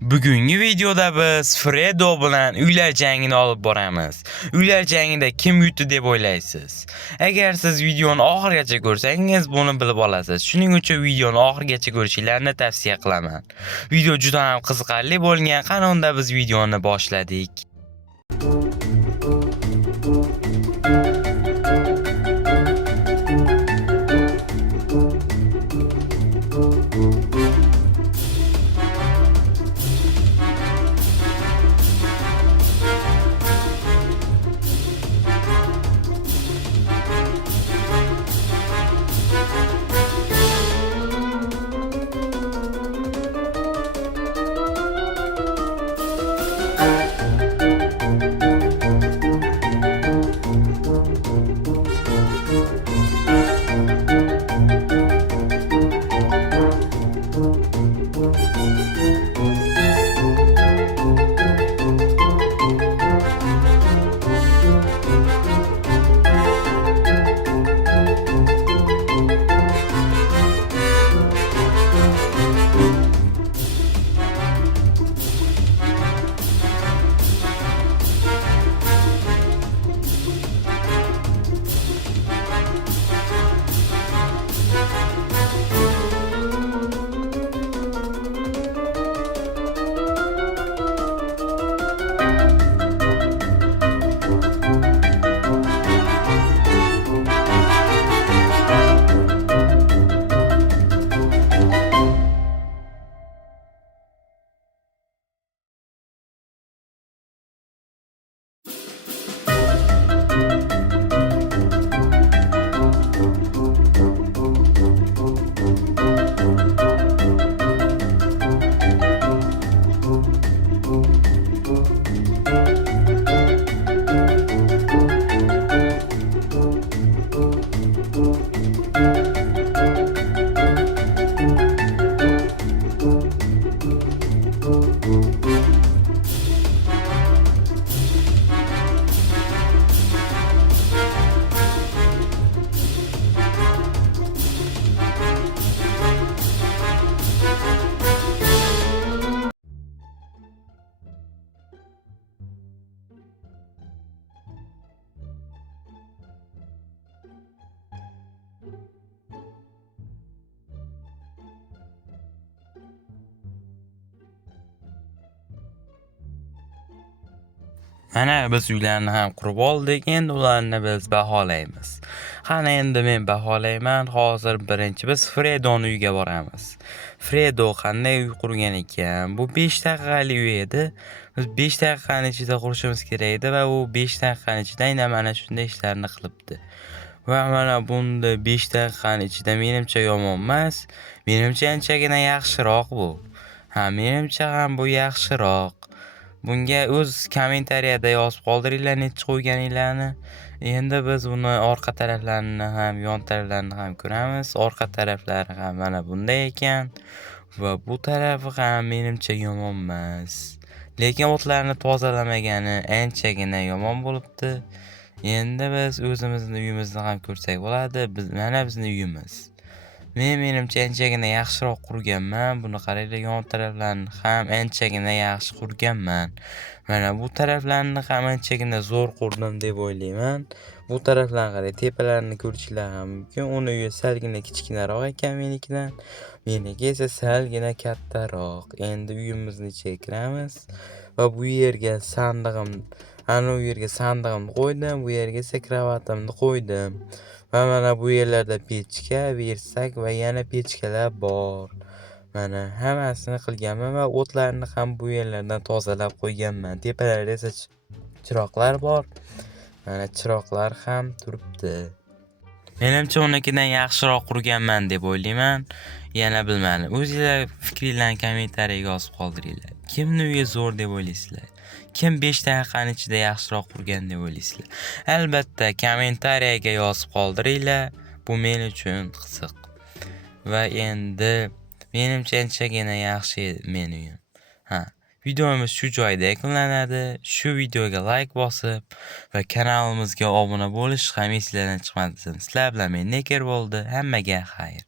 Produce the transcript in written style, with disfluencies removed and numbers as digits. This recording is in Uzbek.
Bugungi videoda biz Fredo bilan uylar jangini olib boramiz. Uylar jangida kim yutdi deb o'ylaysiz? Agar siz videoni oxirigacha ko'rsangiz, buni bilib olasiz. Shuning uchun videoni oxirigacha ko'rishingizni tavsiya qilaman. Video juda ham qiziqarli bo'lgan. Qani unda biz videoni boshladik. Mana biz uylarni ham qurib oldik. Endi ularni biz baholaymiz. Qani endi men baholayman. Hozir birinchi biz Fredoni uyiga boramiz. Fredo qanday uy qurgan ekan? Bu 5 daqiqalik uy edi. Biz 5 daqiqaning ichida qurishimiz kerak edi va u 5 daqiqaning ichida aynan mana shunday ishlarni qilibdi. Va mana bunda 5 daqiqaning ichida menimcha yomon emas. Menimcha anchagina yaxshiroq bu. Menimcha ham bu yaxshiroq. Bunga o'z kommentariyada yozib qoldiringlar necha qo'yganinglarni. Endi biz buni orqa taraflarini ham, yon taraflarini ham ko'ramiz. Orqa taraflari ham mana bunday ekan va bu tarafi ham menimcha yomon emas. Lekin o'tlarni tozalamagani anchagina yomon bo'libdi. Endi biz o'zimizning uyimizni ham ko'rsak bo'ladi. Mana bizning uyimiz. Menimcha anchagina yaxshiroq qurganman. Buni qaranglar, yon taraflarni ham anchagina yaxshi qurganman. Mana bu taraflarni ham anchagina zo'r qurdim deb o'ylayman. Bu taraflarni qarang, tepalarini ko'rishingiz ham mumkin. Uni uyi salgina kichkinaroq ekan menikidan. Meniki esa salgina kattaroq. Endi uyimizning ichiga kiramiz va bu yerga sandig'imni qo'ydim, bu yerga esa kravatimni qo'ydim. Va mana bu yerlarda pechka, versak va yana pechkalar bor. Mana hammasini qilganman va o'tlarni ham bu yerlardan tozalab qo'yganman. Tepalarida esa chiroqlar bor. Mana chiroqlar ham turibdi. Menimcha unikidan yaxshiroq qurganman deb o'ylayman. Yana bilmadim. O'zingizlar fikringizni kommentariyaga yozib qoldiringlar. Kimni uyi zo'r deb o'ylaysizlar? Kim 5 daqiqaning ichida yaxshiroq qurgan deb o'ylaysizlar? Albatta kommentariyaga yozib qoldiringlar. Bu men uchun qiziq. Va endi menimcha anchagina yaxshi men uyim. Videomiz shu joyda yakunlanadi. Shu videoga like bosib va kanalimizga obuna bo'lish ham esingizdan chiqmasin. Sizlar bilan men Neker bo'ldi. Hammaga xayr.